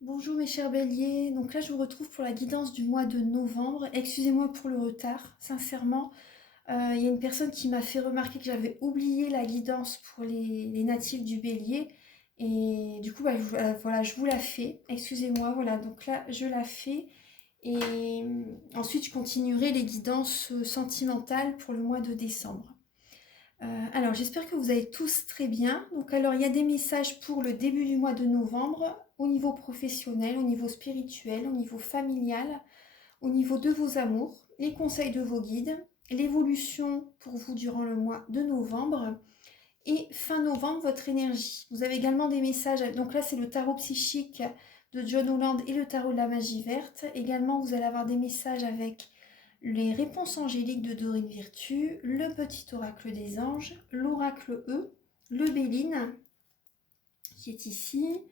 Bonjour mes chers béliers, donc là je vous retrouve pour la guidance du mois de novembre. Excusez-moi pour le retard, sincèrement, il y a une personne qui m'a fait remarquer que j'avais oublié la guidance pour les natifs du bélier et du coup voilà, je vous la fais, excusez-moi, voilà, donc là je la fais et ensuite je continuerai les guidances sentimentales pour le mois de décembre. Alors, j'espère que vous allez tous très bien. Donc, alors, il y a des messages pour le début du mois de novembre, au niveau professionnel, au niveau spirituel, au niveau familial, au niveau de vos amours, les conseils de vos guides, l'évolution pour vous durant le mois de novembre et fin novembre, votre énergie. Vous avez également des messages. Donc là, c'est le tarot psychique de John Holland et le tarot de la magie verte. Également, vous allez avoir des messages avec les réponses angéliques de Dorine Virtue, le petit oracle des anges, l'oracle E, le Béline qui est ici.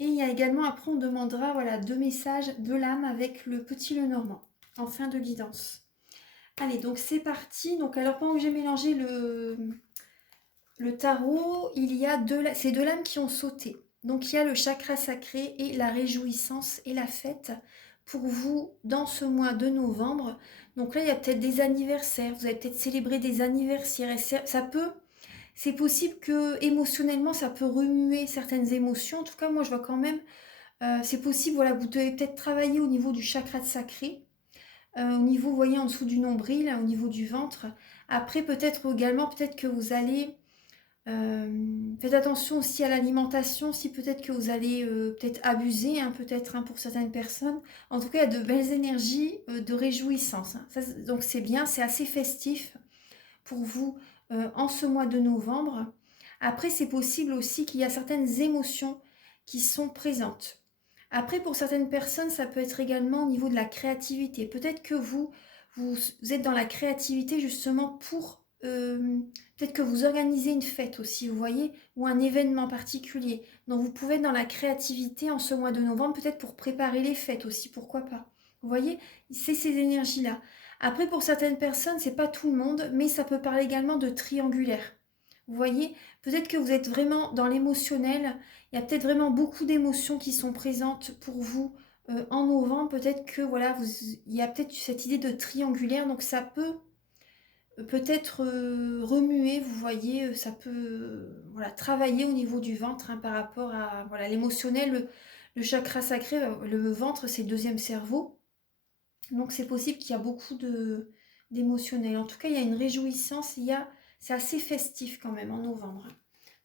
Et il y a également, après on demandera voilà, deux messages de l'âme avec le petit Lenormand en fin de guidance. Allez, donc c'est parti. Donc alors pendant que j'ai mélangé le tarot, il y a ces deux lames qui ont sauté. Donc il y a le chakra sacré et la réjouissance et la fête pour vous dans ce mois de novembre. Donc là, il y a peut-être des anniversaires, vous allez peut-être célébrer des anniversaires. Et c'est possible que émotionnellement, ça peut remuer certaines émotions. En tout cas, moi, je vois quand même, c'est possible, voilà, vous devez peut-être travailler au niveau du chakra sacré, au niveau, vous voyez, en dessous du nombril, au niveau du ventre. Après, peut-être également, peut-être que vous allez faites attention aussi à l'alimentation, si peut-être que vous allez peut-être abuser, hein, peut-être hein, pour certaines personnes. En tout cas, il y a de belles énergies de réjouissance, hein. Donc c'est bien, c'est assez festif pour vous en ce mois de novembre. Après, c'est possible aussi qu'il y a certaines émotions qui sont présentes. Après, pour certaines personnes, ça peut être également au niveau de la créativité. Peut-être que vous êtes dans la créativité justement pour... peut-être que vous organisez une fête aussi, vous voyez, ou un événement particulier. Donc vous pouvez être dans la créativité en ce mois de novembre, peut-être pour préparer les fêtes aussi, pourquoi pas. Vous voyez, c'est ces énergies-là. Après, pour certaines personnes, c'est pas tout le monde, mais ça peut parler également de triangulaire. Vous voyez, peut-être que vous êtes vraiment dans l'émotionnel. Il y a peut-être vraiment beaucoup d'émotions qui sont présentes pour vous en novembre. Peut-être que voilà, il y a peut-être cette idée de triangulaire, donc ça peut peut-être remuer. Vous voyez, ça peut voilà travailler au niveau du ventre hein, par rapport à voilà l'émotionnel, le chakra sacré, le ventre, c'est le deuxième cerveau. Donc c'est possible qu'il y a beaucoup d'émotionnel. En tout cas, il y a une réjouissance, c'est assez festif quand même en novembre.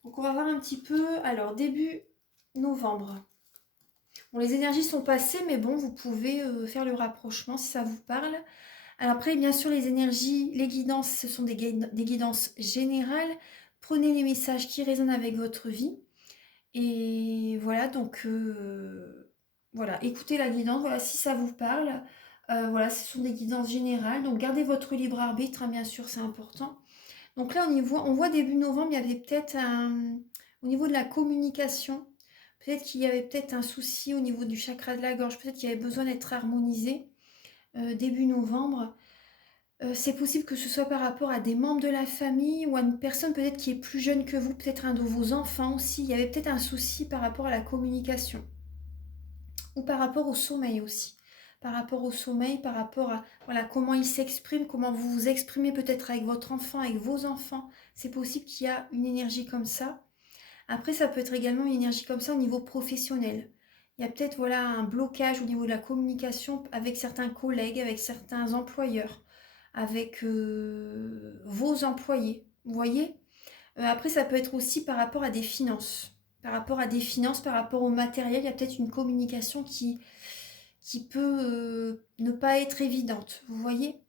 Donc on va voir un petit peu, alors début novembre. Bon, les énergies sont passées, mais bon, vous pouvez faire le rapprochement si ça vous parle. Alors après, bien sûr, les énergies, les guidances, ce sont des guidances générales. Prenez les messages qui résonnent avec votre vie. Et voilà, donc voilà, écoutez la guidance, voilà, si ça vous parle. Voilà, ce sont des guidances générales. Donc gardez votre libre arbitre, hein, bien sûr, c'est important. Donc là, on voit début novembre, il y avait peut-être au niveau de la communication, peut-être qu'il y avait peut-être un souci au niveau du chakra de la gorge, peut-être qu'il y avait besoin d'être harmonisé début novembre. C'est possible que ce soit par rapport à des membres de la famille ou à une personne peut-être qui est plus jeune que vous, peut-être un de vos enfants aussi. Il y avait peut-être un souci par rapport à la communication ou par rapport au sommeil aussi. Par rapport au sommeil, par rapport à voilà, comment il s'exprime, comment vous vous exprimez peut-être avec votre enfant, avec vos enfants. C'est possible qu'il y a une énergie comme ça. Après, ça peut être également une énergie comme ça au niveau professionnel. Il y a peut-être voilà, un blocage au niveau de la communication avec certains collègues, avec certains employeurs, avec vos employés. Vous voyez. Après, ça peut être aussi par rapport à des finances. Par rapport à des finances, par rapport au matériel, il y a peut-être une communication qui peut ne pas être évidente. Vous voyez.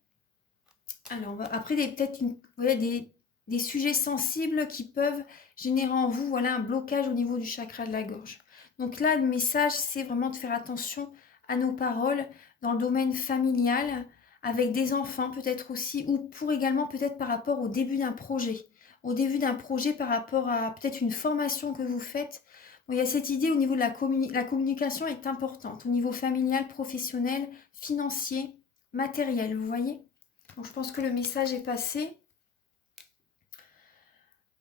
Alors, après, peut-être voilà, des sujets sensibles qui peuvent générer en vous voilà, un blocage au niveau du chakra de la gorge. Donc là, le message, c'est vraiment de faire attention à nos paroles dans le domaine familial, avec des enfants peut-être aussi, ou pour également peut-être par rapport au début d'un projet. Au début d'un projet par rapport à peut-être une formation que vous faites. Bon, il y a cette idée au niveau de la communication est importante, au niveau familial, professionnel, financier, matériel, vous voyez. Donc je pense que le message est passé.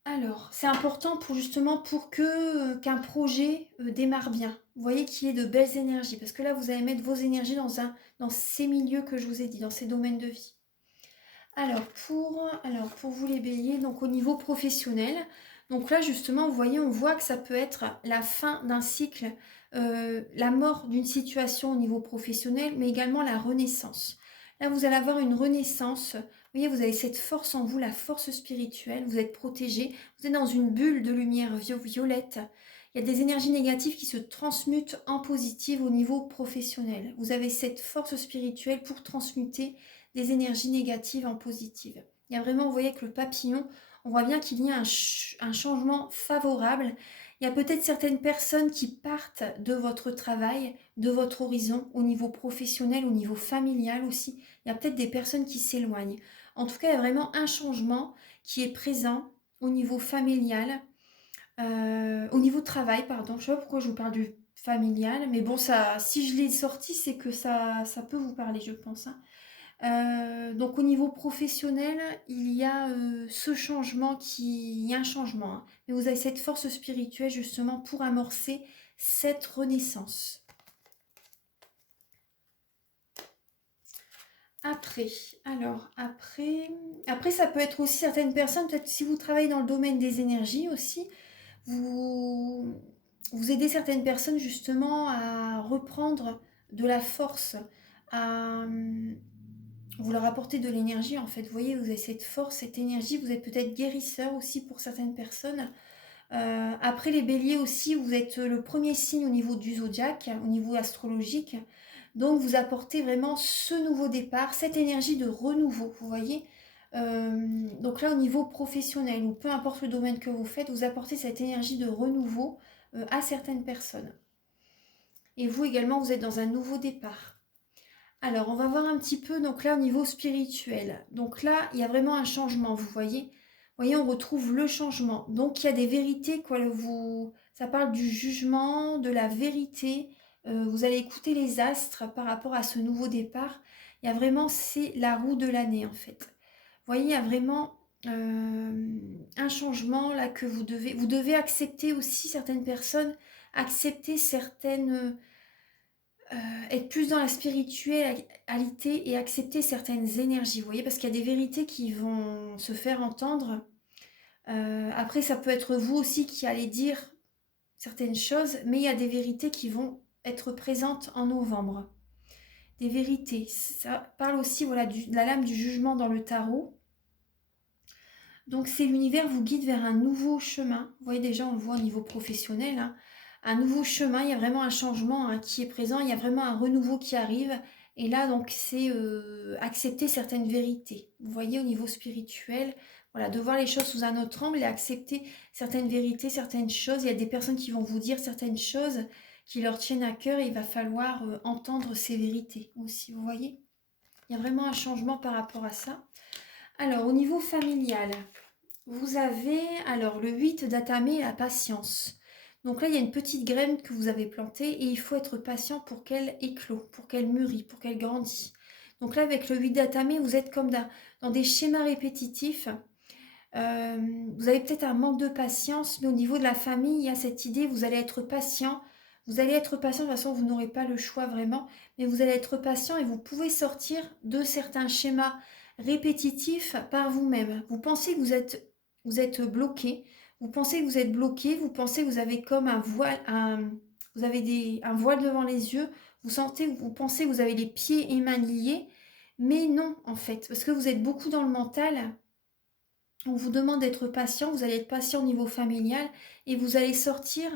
Alors, c'est important pour justement pour que qu'un projet démarre bien. Vous voyez qu'il y ait de belles énergies, parce que là, vous allez mettre vos énergies dans ces milieux que je vous ai dit, dans ces domaines de vie. Alors pour vous les béliers, donc au niveau professionnel, donc là justement, vous voyez, on voit que ça peut être la fin d'un cycle, la mort d'une situation au niveau professionnel, mais également la renaissance. Là, vous allez avoir une renaissance. Vous voyez, vous avez cette force en vous, la force spirituelle. Vous êtes protégé. Vous êtes dans une bulle de lumière violette. Il y a des énergies négatives qui se transmutent en positives au niveau professionnel. Vous avez cette force spirituelle pour transmuter des énergies négatives en positives. Il y a vraiment, vous voyez, avec le papillon, on voit bien qu'il y a un changement favorable. Il y a peut-être certaines personnes qui partent de votre travail, de votre horizon, au niveau professionnel, au niveau familial aussi. Il y a peut-être des personnes qui s'éloignent. En tout cas, il y a vraiment un changement qui est présent au niveau familial, au niveau travail, pardon. Je ne sais pas pourquoi je vous parle du familial, mais bon, ça, si je l'ai sorti, c'est que ça peut vous parler, je pense, hein. Donc au niveau professionnel, il y a ce changement il y a un changement, hein. Mais vous avez cette force spirituelle justement pour amorcer cette renaissance. Après, après ça peut être aussi certaines personnes, peut-être si vous travaillez dans le domaine des énergies aussi, vous, vous aidez certaines personnes justement à reprendre de la force, à, vous leur apportez de l'énergie en fait. Vous voyez, vous avez cette force, cette énergie. Vous êtes peut-être guérisseur aussi pour certaines personnes. Après les béliers aussi, vous êtes le premier signe au niveau du zodiaque, au niveau astrologique. Donc vous apportez vraiment ce nouveau départ, cette énergie de renouveau, vous voyez. Donc là au niveau professionnel, ou peu importe le domaine que vous faites, vous apportez cette énergie de renouveau à certaines personnes. Et vous également, vous êtes dans un nouveau départ. Alors, on va voir un petit peu, donc là, au niveau spirituel. Donc là, il y a vraiment un changement, vous voyez. Vous voyez, on retrouve le changement. Donc, il y a des vérités, quoi. Ça parle du jugement, de la vérité. Vous allez écouter les astres par rapport à ce nouveau départ. Il y a vraiment, c'est la roue de l'année, en fait. Vous voyez, il y a vraiment un changement là que vous devez accepter aussi certaines personnes, accepter certaines être plus dans la spiritualité et accepter certaines énergies, vous voyez, parce qu'il y a des vérités qui vont se faire entendre. Après, ça peut être vous aussi qui allez dire certaines choses, mais il y a des vérités qui vont être présentes en novembre. Des vérités. Ça parle aussi voilà, de la lame du jugement dans le tarot. Donc c'est l'univers vous guide vers un nouveau chemin. Vous voyez déjà, on le voit au niveau professionnel, hein. Un nouveau chemin, il y a vraiment un changement qui est présent, il y a vraiment un renouveau qui arrive. Et là, donc, c'est accepter certaines vérités. Vous voyez, au niveau spirituel, voilà, de voir les choses sous un autre angle et accepter certaines vérités, certaines choses. Il y a des personnes qui vont vous dire certaines choses qui leur tiennent à cœur et il va falloir entendre ces vérités aussi, vous voyez. Il y a vraiment un changement par rapport à ça. Alors, au niveau familial, vous avez alors le 8 d'Atamé, la patience. Donc là, il y a une petite graine que vous avez plantée et il faut être patient pour qu'elle éclot, pour qu'elle mûrit, pour qu'elle grandisse. Donc là, avec le 8 d'Atamé, vous êtes comme dans des schémas répétitifs. Vous avez peut-être un manque de patience, mais au niveau de la famille, il y a cette idée, vous allez être patient. Vous allez être patient, de toute façon, vous n'aurez pas le choix vraiment, mais vous allez être patient et vous pouvez sortir de certains schémas répétitifs par vous-même. Vous pensez que vous êtes bloqué, vous pensez que vous êtes bloqué, vous pensez que vous avez comme un voile, vous avez un voile devant les yeux, vous pensez que vous avez les pieds et mains liés, mais non en fait, parce que vous êtes beaucoup dans le mental. On vous demande d'être patient, vous allez être patient au niveau familial et vous allez sortir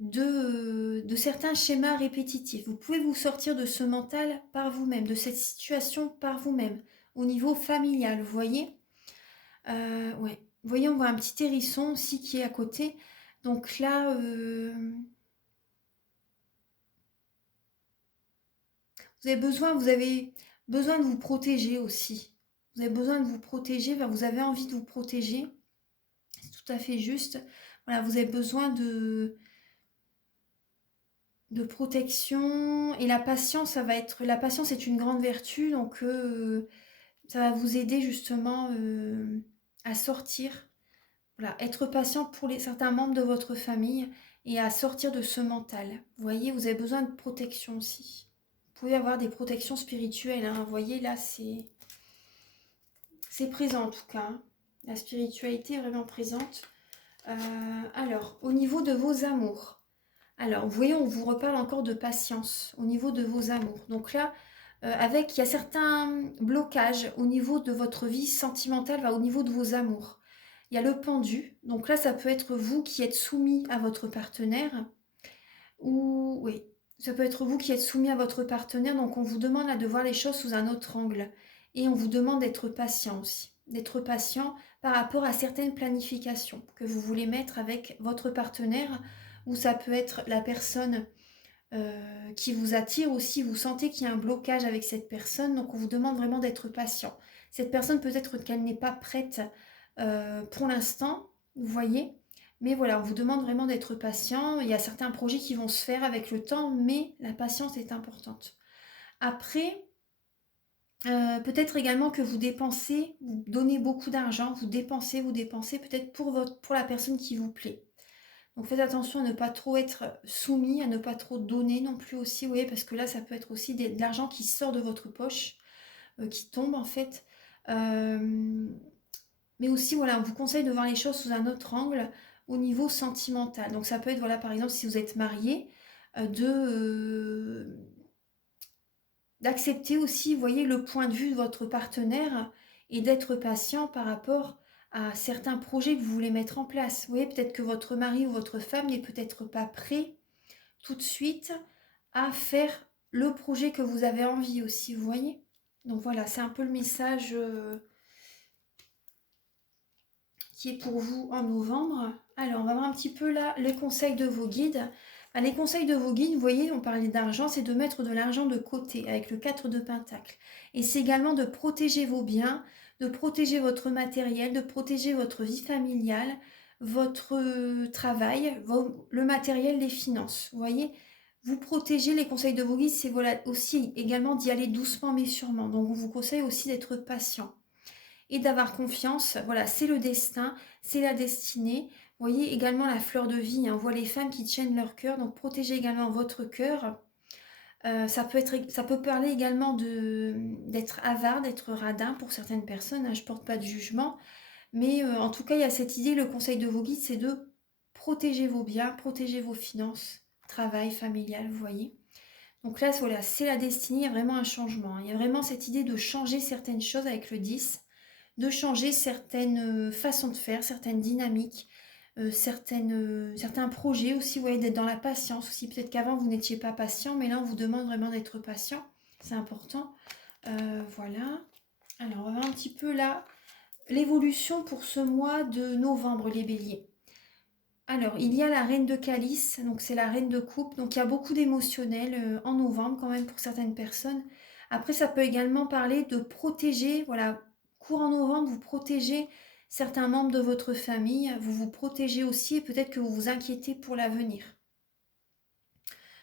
de certains schémas répétitifs. Vous pouvez vous sortir de ce mental par vous-même, de cette situation par vous-même, au niveau familial, vous voyez. Ouais. Vous voyez, on voit un petit hérisson aussi qui est à côté. Donc là, vous avez besoin de vous protéger aussi. Vous avez besoin de vous protéger, enfin, vous avez envie de vous protéger. C'est tout à fait juste. Voilà, vous avez besoin de protection. Et la patience, la patience est une grande vertu, donc ça va vous aider justement à sortir. Voilà, être patient pour certains membres de votre famille et à sortir de ce mental. Vous voyez, vous avez besoin de protection aussi. Vous pouvez avoir des protections spirituelles, hein. Vous voyez, là, c'est présent en tout cas, hein. La spiritualité est vraiment présente. Alors, au niveau de vos amours. Alors, vous voyez, on vous reparle encore de patience au niveau de vos amours. Donc là, il y a certains blocages au niveau de votre vie sentimentale, au niveau de vos amours. Il y a le pendu. Donc là, ça peut être vous qui êtes soumis à votre partenaire. Ou, oui, ça peut être vous qui êtes soumis à votre partenaire. Donc on vous demande là, de voir les choses sous un autre angle. Et on vous demande d'être patient aussi. D'être patient par rapport à certaines planifications que vous voulez mettre avec votre partenaire. Ou ça peut être la personne qui vous attire aussi, vous sentez qu'il y a un blocage avec cette personne, donc on vous demande vraiment d'être patient. Cette personne peut-être qu'elle n'est pas prête pour l'instant, vous voyez, mais voilà, on vous demande vraiment d'être patient. Il y a certains projets qui vont se faire avec le temps, mais la patience est importante. Après, peut-être également que vous dépensez, vous donnez beaucoup d'argent, vous dépensez peut-être pour la personne qui vous plaît. Donc faites attention à ne pas trop être soumis, à ne pas trop donner non plus aussi, vous voyez, parce que là, ça peut être aussi de l'argent qui sort de votre poche, qui tombe en fait. Mais aussi, voilà, on vous conseille de voir les choses sous un autre angle au niveau sentimental. Donc ça peut être, voilà, par exemple, si vous êtes marié, d'accepter aussi, vous voyez, le point de vue de votre partenaire et d'être patient par rapport à certains projets que vous voulez mettre en place. Vous voyez, peut-être que votre mari ou votre femme n'est peut-être pas prêt tout de suite à faire le projet que vous avez envie aussi, vous voyez. Donc voilà, c'est un peu le message qui est pour vous en novembre. Alors, on va voir un petit peu là les conseils de vos guides. Les conseils de vos guides, vous voyez, on parlait d'argent, c'est de mettre de l'argent de côté avec le 4 de Pentacle. Et c'est également de protéger vos biens, de protéger votre matériel, de protéger votre vie familiale, votre travail, le matériel, les finances. Vous voyez, vous protégez. Les conseils de vos guides, c'est voilà, aussi également d'y aller doucement mais sûrement. Donc, on vous conseille aussi d'être patient et d'avoir confiance. Voilà, c'est le destin, c'est la destinée. Vous voyez également la fleur de vie, hein. On voit les femmes qui tiennent leur cœur, donc protégez également votre cœur. Ça peut parler également d'être avare, d'être radin pour certaines personnes, hein. Je ne porte pas de jugement, mais en tout cas, il y a cette idée, le conseil de vos guides, c'est de protéger vos biens, protéger vos finances, travail, familial, vous voyez. Donc là, voilà, c'est la destinée, il y a vraiment un changement, hein. Il y a vraiment cette idée de changer certaines choses avec le 10, de changer certaines façons de faire, certaines dynamiques, certains projets aussi, vous voyez, d'être dans la patience aussi. Peut-être qu'avant, vous n'étiez pas patient, mais là, on vous demande vraiment d'être patient. C'est important. Voilà. Alors, on va voir un petit peu là l'évolution pour ce mois de novembre, les béliers. Alors, il y a la reine de calice, donc c'est la reine de coupe. Donc, il y a beaucoup d'émotionnel en novembre quand même pour certaines personnes. Après, ça peut également parler de protéger, voilà, courant novembre, vous protégez certains membres de votre famille, vous vous protégez aussi et peut-être que vous vous inquiétez pour l'avenir.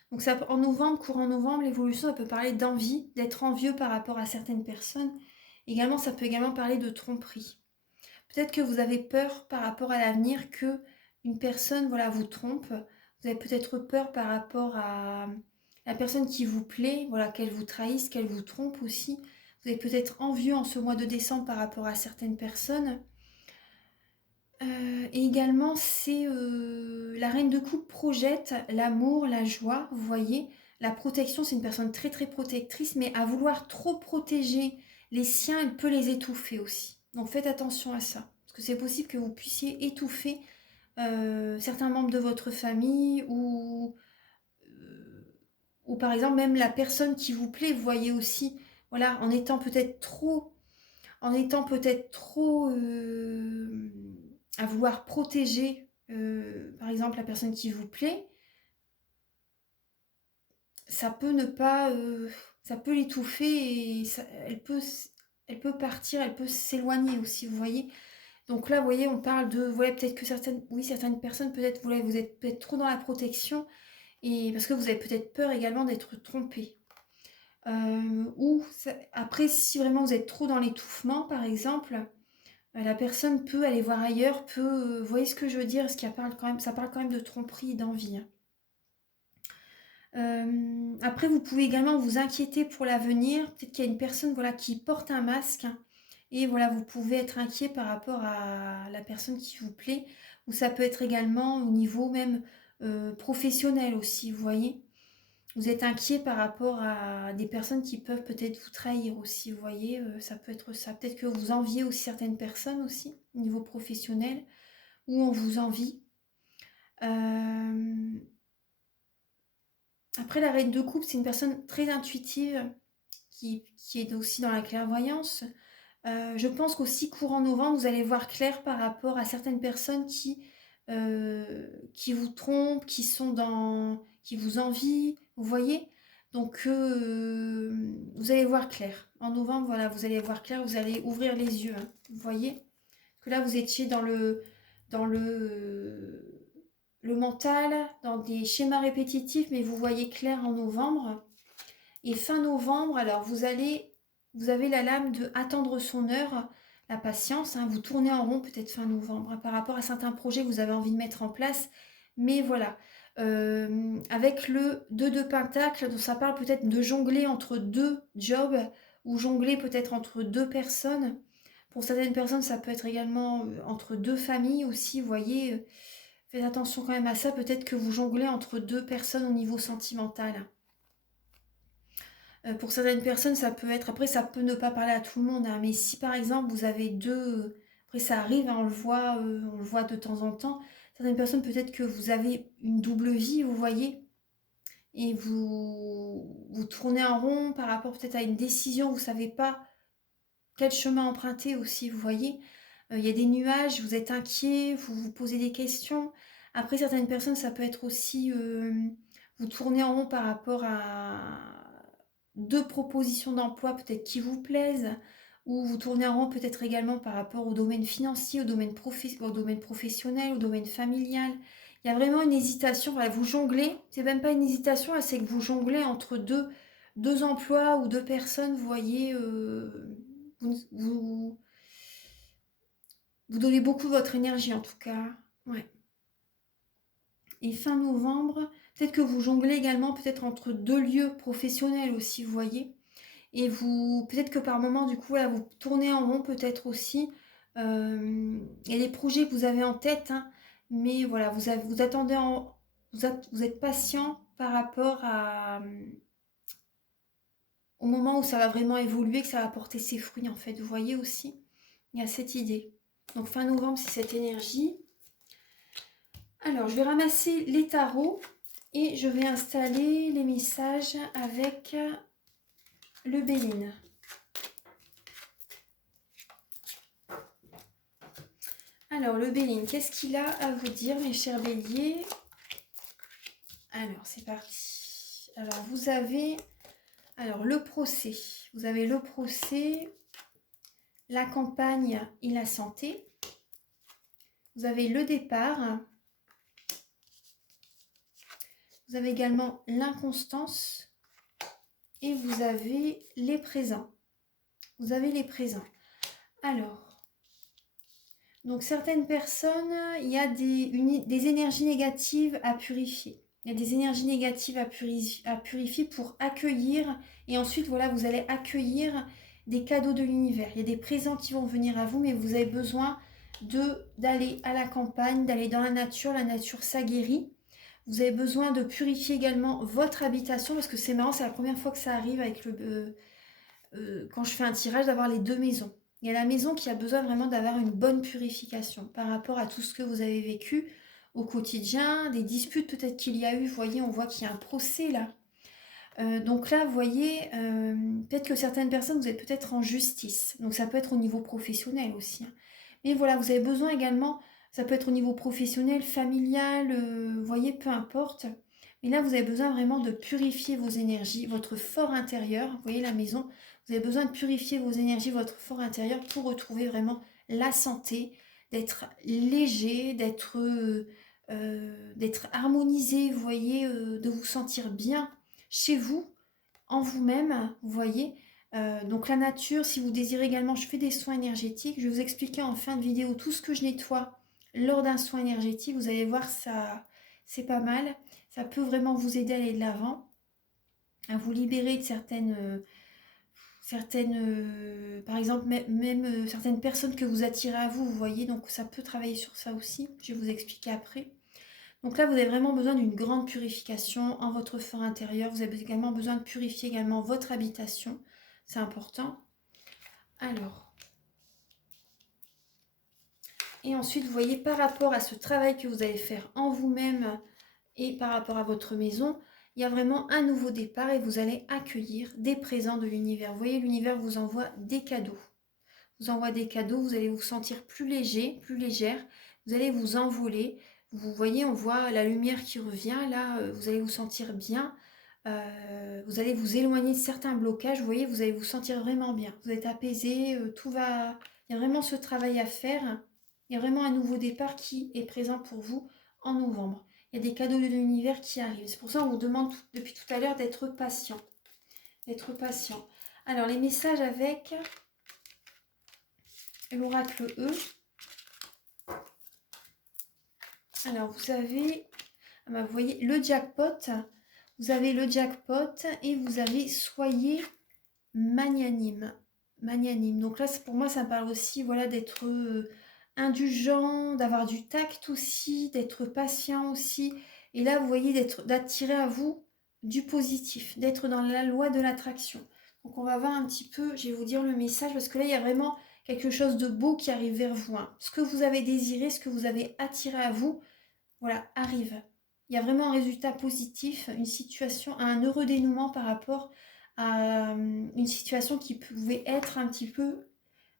Donc, ça, en novembre, courant novembre, l'évolution, ça peut parler d'envie, d'être envieux par rapport à certaines personnes. Également, ça peut également parler de tromperie. Peut-être que vous avez peur par rapport à l'avenir que une personne, voilà, vous trompe. Vous avez peut-être peur par rapport à la personne qui vous plaît, voilà, qu'elle vous trahisse, qu'elle vous trompe aussi. Vous êtes peut-être envieux en ce mois de décembre par rapport à certaines personnes. Et également, c'est la reine de coupe projette l'amour, la joie, vous voyez. La protection, c'est une personne très très protectrice, mais à vouloir trop protéger les siens, elle peut les étouffer aussi. Donc faites attention à ça, parce que c'est possible que vous puissiez étouffer certains membres de votre famille ou par exemple même la personne qui vous plaît, vous voyez aussi, voilà, en étant peut-être trop à vouloir protéger, par exemple, la personne qui vous plaît, ça peut ne pas, ça peut l'étouffer et elle peut partir, elle peut s'éloigner aussi, vous voyez. Donc là, vous voyez, on parle de, voilà, peut-être que certaines personnes, peut-être, voilà, vous êtes peut-être trop dans la protection et parce que vous avez peut-être peur également d'être trompé. Après, si vraiment vous êtes trop dans l'étouffement, par exemple, La personne peut aller voir ailleurs, peut... vous voyez ce que je veux dire? Ça parle quand même de tromperie et d'envie, hein. Après, vous pouvez également vous inquiéter pour l'avenir. Peut-être qu'il y a une personne voilà, qui porte un masque, hein, et voilà, vous pouvez être inquiet par rapport à la personne qui vous plaît. Ou ça peut être également au niveau même professionnel aussi, vous voyez. Vous êtes inquiet par rapport à des personnes qui peuvent peut-être vous trahir aussi, vous voyez. Ça peut être ça. Peut-être que vous enviez aussi certaines personnes aussi, au niveau professionnel, ou on vous envie. Euh, Après, la reine de coupe, c'est une personne très intuitive qui est aussi dans la clairvoyance. Je pense qu'aussi courant novembre, vous allez voir clair par rapport à certaines personnes qui vous trompent, qui vous envient, vous voyez. Donc, vous allez voir clair. En novembre, voilà, vous allez voir clair, vous allez ouvrir les yeux, hein, vous voyez. Que là, vous étiez dans le mental, dans des schémas répétitifs, mais vous voyez clair en novembre. Et fin novembre, alors vous avez la lame de attendre son heure, la patience, hein, vous tournez en rond peut-être fin novembre, hein, par rapport à certains projets que vous avez envie de mettre en place. Mais voilà, avec le 2 de Pentacle, donc ça parle peut-être de jongler entre deux jobs ou jongler peut-être entre deux personnes. Pour certaines personnes, ça peut être également entre deux familles aussi, vous voyez. Faites attention quand même à ça, peut-être que vous jonglez entre deux personnes au niveau sentimental. Pour certaines personnes, ça peut être... Après, ça peut ne pas parler à tout le monde, hein, mais si par exemple, vous avez deux... Après, ça arrive, hein, on le voit de temps en temps. Certaines personnes, peut-être que vous avez une double vie, vous voyez, et vous tournez en rond par rapport peut-être à une décision, vous ne savez pas quel chemin emprunter aussi, vous voyez. Il y a des nuages, vous êtes inquiet, vous vous posez des questions. Après, certaines personnes, ça peut être aussi... vous tournez en rond par rapport à deux propositions d'emploi peut-être qui vous plaisent, ou vous tournez en rond peut-être également par rapport au domaine financier, au domaine professionnel, au domaine familial. Il y a vraiment une hésitation, voilà, vous jonglez, c'est même pas une hésitation, c'est que vous jonglez entre deux emplois ou deux personnes, vous voyez, vous, vous donnez beaucoup de votre énergie en tout cas. Ouais. Et fin novembre, peut-être que vous jonglez également peut-être entre deux lieux professionnels aussi, vous voyez. Et vous, peut-être que par moment, du coup, là, vous tournez en rond peut-être aussi. Il y a des projets que vous avez en tête, hein, mais voilà, vous attendez vous êtes patient par rapport au moment où ça va vraiment évoluer, que ça va porter ses fruits, en fait. Vous voyez aussi, il y a cette idée. Donc fin novembre, c'est cette énergie. Alors, je vais ramasser les tarots et je vais installer les messages avec le Béline. Alors, le Béline, qu'est-ce qu'il a à vous dire, mes chers béliers? Alors, c'est parti. Alors, vous avez le procès. Vous avez le procès, la campagne et la santé. Vous avez le départ. Vous avez également l'inconstance. Et vous avez les présents. Vous avez les présents. Alors, donc certaines personnes, il y a des énergies négatives à purifier. Il y a des énergies négatives à purifier pour accueillir. Et ensuite, voilà, vous allez accueillir des cadeaux de l'univers. Il y a des présents qui vont venir à vous, mais vous avez besoin d'aller à la campagne, d'aller dans la nature ça guérit. Vous avez besoin de purifier également votre habitation, parce que c'est marrant, c'est la première fois que ça arrive avec quand je fais un tirage, d'avoir les deux maisons. Il y a la maison qui a besoin vraiment d'avoir une bonne purification par rapport à tout ce que vous avez vécu au quotidien, des disputes peut-être qu'il y a eu. Vous voyez, on voit qu'il y a un procès là. Donc là, vous voyez, peut-être que certaines personnes, vous êtes peut-être en justice. Donc ça peut être au niveau professionnel aussi, hein. Mais voilà, vous avez besoin également, ça peut être au niveau professionnel, familial, vous voyez, peu importe. Mais là, vous avez besoin vraiment de purifier vos énergies, votre fort intérieur. Vous voyez la maison, vous avez besoin de purifier vos énergies, votre fort intérieur pour retrouver vraiment la santé, d'être léger, d'être harmonisé, vous voyez, de vous sentir bien chez vous, en vous-même, vous voyez. Donc la nature, si vous désirez également, je fais des soins énergétiques. Je vais vous expliquer en fin de vidéo tout ce que je nettoie lors d'un soin énergétique. Vous allez voir, ça, c'est pas mal. Ça peut vraiment vous aider à aller de l'avant, à vous libérer de par exemple, même certaines personnes que vous attirez à vous, vous voyez. Donc ça peut travailler sur ça aussi. Je vais vous expliquer après. Donc là, vous avez vraiment besoin d'une grande purification en votre fort intérieur. Vous avez également besoin de purifier également votre habitation. C'est important. Alors, et ensuite, vous voyez, par rapport à ce travail que vous allez faire en vous-même et par rapport à votre maison, il y a vraiment un nouveau départ et vous allez accueillir des présents de l'univers. Vous voyez, l'univers vous envoie des cadeaux. Vous envoie des cadeaux, vous allez vous sentir plus léger, plus légère. Vous allez vous envoler. Vous voyez, on voit la lumière qui revient. Là, vous allez vous sentir bien. Vous allez vous éloigner de certains blocages. Vous voyez, vous allez vous sentir vraiment bien. Vous êtes apaisé, tout va... Il y a vraiment ce travail à faire. Il y a vraiment un nouveau départ qui est présent pour vous en novembre. Il y a des cadeaux de l'univers qui arrivent. C'est pour ça qu'on vous demande depuis tout à l'heure d'être patient. D'être patient. Alors, les messages avec l'oracle E. Alors, vous avez, vous voyez, le jackpot. Vous avez le jackpot et vous avez soyez magnanime. Magnanime. Donc là, pour moi, ça me parle aussi, voilà, d'être indulgent, d'avoir du tact aussi, d'être patient aussi. Et là, vous voyez, d'attirer à vous du positif, d'être dans la loi de l'attraction. Donc on va voir un petit peu, je vais vous dire le message, parce que là, il y a vraiment quelque chose de beau qui arrive vers vous. Hein. Ce que vous avez désiré, ce que vous avez attiré à vous, voilà, arrive. Il y a vraiment un résultat positif, une situation, un heureux dénouement par rapport à une situation qui pouvait être un petit peu,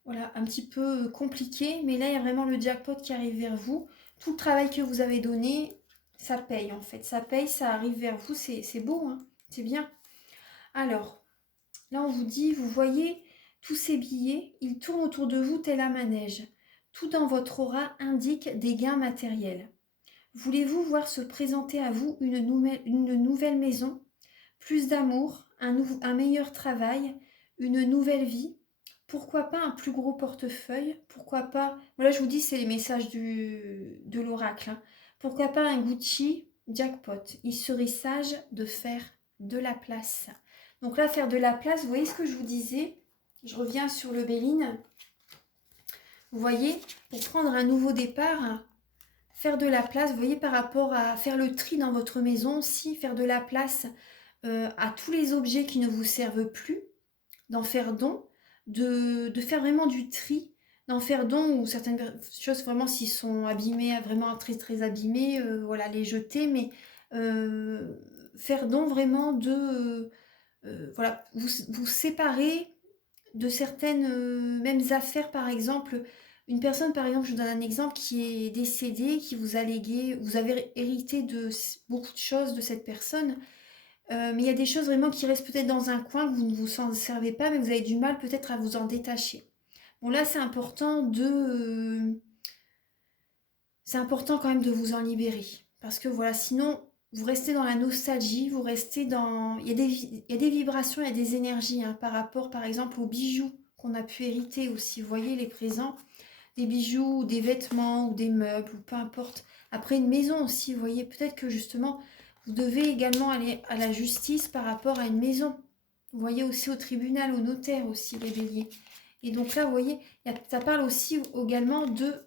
voilà, un petit peu compliquée. Mais là, il y a vraiment le jackpot qui arrive vers vous. Tout le travail que vous avez donné, ça paye en fait. Ça paye, ça arrive vers vous. C'est beau, hein, c'est bien. Alors, là, on vous dit, vous voyez tous ces billets, ils tournent autour de vous tel un manège. Tout dans votre aura indique des gains matériels. Voulez-vous voir se présenter à vous une nouvelle maison, plus d'amour, un meilleur travail, une nouvelle vie? Pourquoi pas un plus gros portefeuille? Pourquoi pas... Voilà, je vous dis, c'est les messages de l'oracle. Hein. Pourquoi pas un Gucci jackpot? Il serait sage de faire de la place. Donc là, faire de la place, vous voyez ce que je vous disais? Je reviens sur le Béline. Vous voyez, pour prendre un nouveau départ, faire de la place, vous voyez, par rapport à faire le tri dans votre maison aussi, faire de la place à tous les objets qui ne vous servent plus, d'en faire don, de faire vraiment du tri, d'en faire don ou certaines choses vraiment s'ils sont abîmés, vraiment très très abîmés, voilà, les jeter, mais faire don vraiment de, voilà, vous séparer de certaines mêmes affaires, par exemple, une personne, par exemple, je vous donne un exemple, qui est décédée, qui vous a légué, vous avez hérité de beaucoup de choses de cette personne, mais il y a des choses vraiment qui restent peut-être dans un coin, que vous ne vous en servez pas, mais vous avez du mal peut-être à vous en détacher. Bon, là, c'est important c'est important quand même de vous en libérer, parce que voilà, sinon, vous restez dans la nostalgie, vous restez dans... il y a des vibrations, il y a des énergies hein, par rapport, par exemple, aux bijoux qu'on a pu hériter aussi. Vous voyez, les présents, des bijoux, ou des vêtements, ou des meubles, ou peu importe. Après, une maison aussi, vous voyez, peut-être que justement, vous devez également aller à la justice par rapport à une maison. Vous voyez aussi au tribunal, au notaire aussi, les béliers. Et donc là, vous voyez, ça parle aussi également de,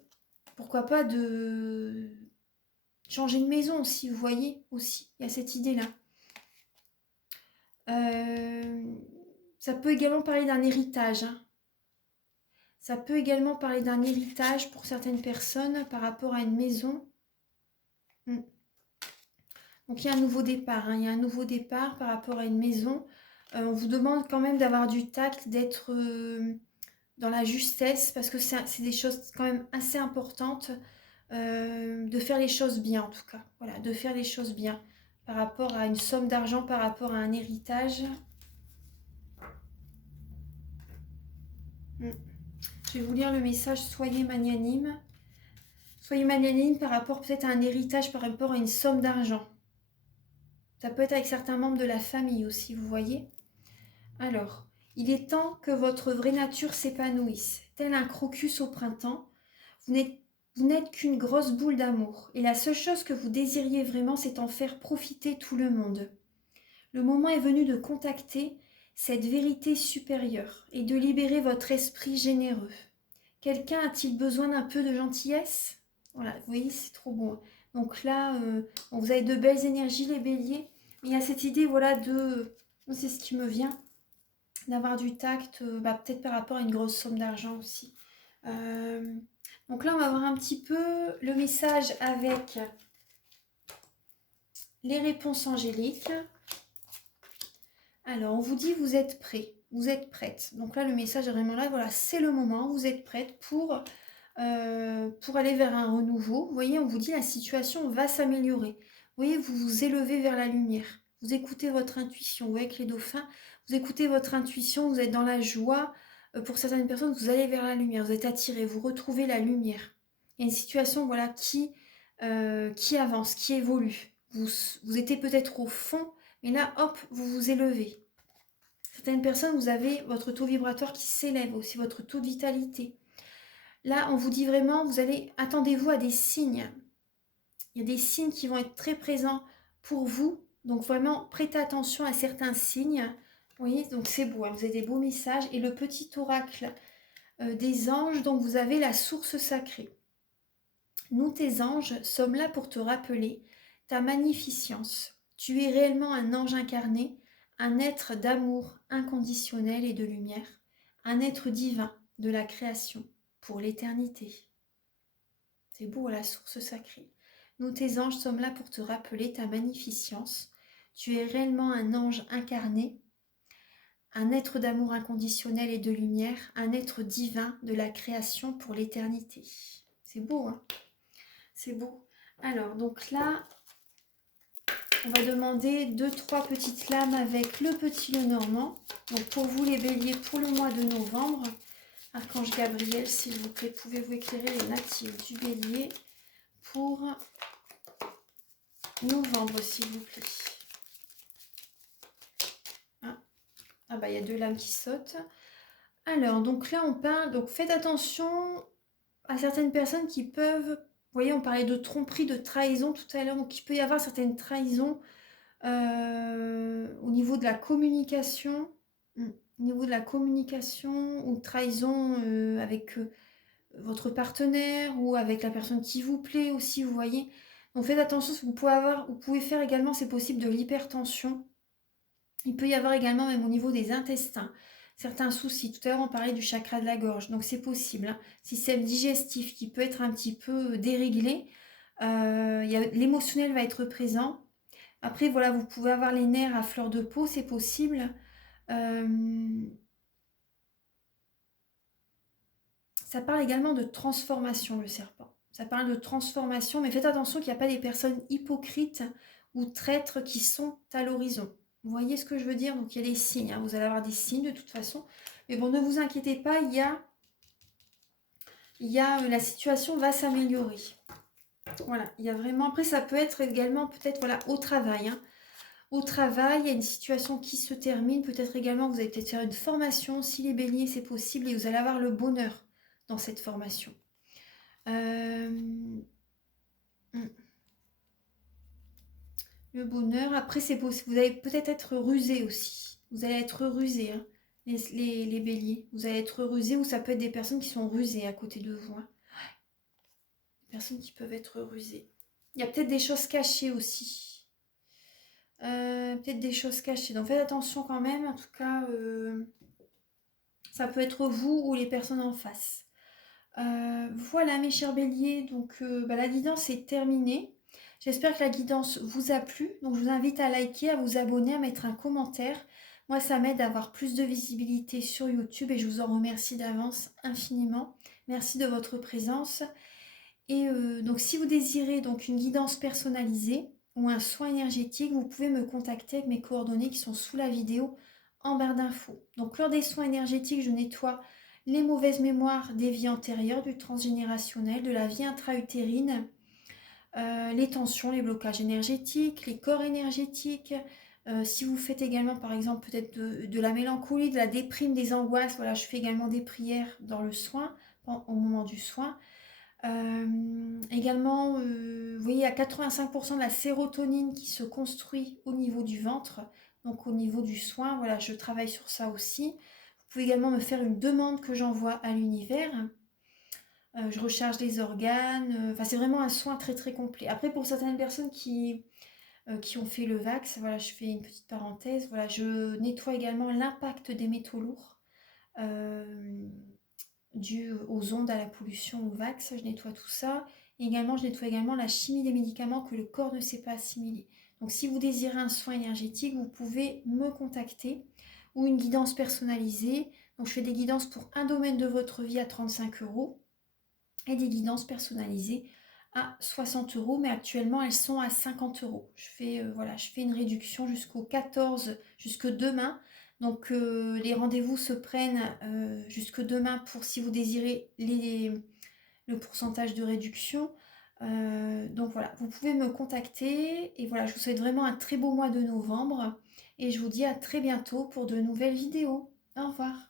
pourquoi pas, de changer de maison aussi, vous voyez, aussi, il y a cette idée-là. Ça peut également parler d'un héritage. Hein. Ça peut également parler d'un héritage pour certaines personnes par rapport à une maison. Donc il y a un nouveau départ. Hein. Il y a un nouveau départ par rapport à une maison. On vous demande quand même d'avoir du tact, d'être dans la justesse, parce que c'est des choses quand même assez importantes. De faire les choses bien en tout cas. Voilà, de faire les choses bien. Par rapport à une somme d'argent, par rapport à un héritage. Je vais vous lire le message, soyez magnanime. Soyez magnanime par rapport peut-être à un héritage, par rapport à une somme d'argent. Ça peut être avec certains membres de la famille aussi, vous voyez. Alors, Il est temps que votre vraie nature s'épanouisse. Tel un crocus au printemps, vous n'êtes qu'une grosse boule d'amour. Et la seule chose que vous désiriez vraiment, c'est en faire profiter tout le monde. Le moment est venu de contacter cette vérité supérieure et de libérer votre esprit généreux. Quelqu'un a-t-il besoin d'un peu de gentillesse? Voilà, vous voyez, c'est trop beau. Donc là, vous avez de belles énergies, les béliers. Il y a cette idée, voilà, c'est ce qui me vient, d'avoir du tact, peut-être par rapport à une grosse somme d'argent aussi. Donc là, on va voir un petit peu le message avec les réponses angéliques. Alors, on vous dit, vous êtes prêts, vous êtes prête. Donc là, le message est vraiment là, voilà, c'est le moment, vous êtes prête pour aller vers un renouveau. Vous voyez, on vous dit, la situation va s'améliorer. Vous voyez, vous vous élevez vers la lumière. Vous écoutez votre intuition. Vous voyez, avec les dauphins, vous écoutez votre intuition, vous êtes dans la joie. Pour certaines personnes, vous allez vers la lumière, vous êtes attiré, vous retrouvez la lumière. Il y a une situation, voilà, qui avance, qui évolue. Vous étiez peut-être au fond, mais là, hop, vous vous élevez. Certaines personnes, vous avez votre taux vibratoire qui s'élève, aussi votre taux de vitalité. Là, on vous dit vraiment, attendez-vous à des signes. Il y a des signes qui vont être très présents pour vous. Donc vraiment, prêtez attention à certains signes. Vous voyez, donc c'est beau, hein, vous avez des beaux messages. Et le petit oracle des anges, donc vous avez la source sacrée. Nous, tes anges, sommes là pour te rappeler ta magnificence. Tu es réellement un ange incarné, un être d'amour inconditionnel et de lumière, un être divin de la création pour l'éternité. C'est beau, la source sacrée. Nous, tes anges, sommes là pour te rappeler ta magnificence. Tu es réellement un ange incarné, un être d'amour inconditionnel et de lumière, un être divin de la création pour l'éternité. C'est beau, hein? C'est beau. Alors, donc là, on va demander 2-3 petites lames avec le petit Lenormand. Donc pour vous les béliers, pour le mois de novembre, Archange Gabriel, s'il vous plaît, pouvez-vous éclairer les natifs du bélier pour novembre, s'il vous plaît. Il y a 2 lames qui sautent. Alors, donc là, on parle, donc faites attention à certaines personnes qui peuvent, vous voyez, on parlait de tromperie, de trahison tout à l'heure, donc il peut y avoir certaines trahisons au niveau de la communication, ou trahison avec votre partenaire ou avec la personne qui vous plaît aussi, vous voyez. Donc faites attention, vous pouvez faire également, c'est possible, de l'hypertension. Il peut y avoir également, même au niveau des intestins, certains soucis. Tout à l'heure, on parlait du chakra de la gorge, donc c'est possible. Hein. Système digestif qui peut être un petit peu déréglé. L'émotionnel va être présent. Après, voilà, vous pouvez avoir les nerfs à fleur de peau, c'est possible. Ça parle également de transformation, le serpent. Ça parle de transformation, mais faites attention qu'il n'y a pas des personnes hypocrites ou traîtres qui sont à l'horizon. Vous voyez ce que je veux dire? Donc il y a des signes, hein. Vous allez avoir des signes de toute façon. Mais bon, ne vous inquiétez pas, la situation va s'améliorer. Voilà, il y a vraiment... Après, ça peut être également peut-être voilà, au travail. Hein. Au travail, il y a une situation qui se termine. Peut-être également, vous allez peut-être faire une formation. Si les béliers, c'est possible. Et vous allez avoir le bonheur dans cette formation. Le bonheur. Après, c'est possible. Vous allez peut-être être rusé aussi. Vous allez être rusé, hein, les béliers. Vous allez être rusé ou ça peut être des personnes qui sont rusées à côté de vous. Hein. Des personnes qui peuvent être rusées. Il y a peut-être des choses cachées aussi. Peut-être des choses cachées. Donc faites attention quand même. En tout cas, ça peut être vous ou les personnes en face. Voilà mes chers béliers. Donc la guidance est terminée. J'espère que la guidance vous a plu. Donc je vous invite à liker, à vous abonner, à mettre un commentaire. Moi, ça m'aide à avoir plus de visibilité sur YouTube et je vous en remercie d'avance infiniment. Merci de votre présence. Et donc si vous désirez donc une guidance personnalisée ou un soin énergétique, vous pouvez me contacter avec mes coordonnées qui sont sous la vidéo en barre d'infos. Donc lors des soins énergétiques, je nettoie les mauvaises mémoires des vies antérieures, du transgénérationnel, de la vie intra-utérine, les tensions, les blocages énergétiques, les corps énergétiques, Si vous faites également par exemple peut-être de la mélancolie, de la déprime, des angoisses, voilà, je fais également des prières dans le soin, au moment du soin. Également, vous voyez, il y a 85% de la sérotonine qui se construit au niveau du ventre, donc au niveau du soin, voilà, je travaille sur ça aussi. Vous pouvez également me faire une demande que j'envoie à l'univers. Je recharge les organes, enfin c'est vraiment un soin très très complet. Après pour certaines personnes qui ont fait le Vax, voilà, je fais une petite parenthèse, voilà, je nettoie également l'impact des métaux lourds euh, dû aux ondes, à la pollution, au Vax, je nettoie tout ça. Et également, je nettoie également la chimie des médicaments que le corps ne sait pas assimiler. Donc si vous désirez un soin énergétique, vous pouvez me contacter ou une guidance personnalisée. Donc je fais des guidances pour un domaine de votre vie à 35 € et des guidances personnalisées à 60 €, mais actuellement elles sont à 50 €. Voilà, je fais une réduction jusqu'au 14, jusque demain. Donc les rendez-vous se prennent jusque demain pour si vous désirez le pourcentage de réduction. Donc voilà, vous pouvez me contacter et voilà, je vous souhaite vraiment un très beau mois de novembre et je vous dis à très bientôt pour de nouvelles vidéos. Au revoir.